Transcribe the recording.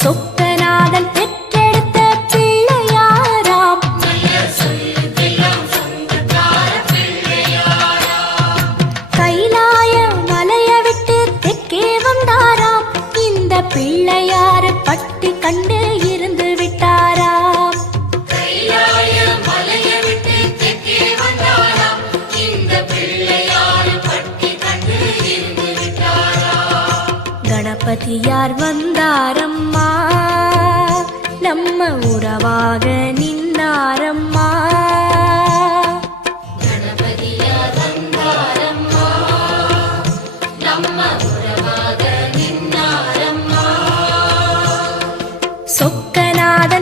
சொக்கநாதன் பெற்றெடுத்த பிள்ளையாராம். கைலாய மலையை விட்டு தெற்கே வந்தாராம். இந்த பிள்ளையாறு பட்டி கண்டு இருந்து விட்டாராம். கணபதியார் வந்தாரம்மா, நம்ம உறவாக நின்னாரம்மா. கணபதியார் வந்தாரம்மா, நம்ம உறவாக நின்னாரம்மா. சொக்கநாதன்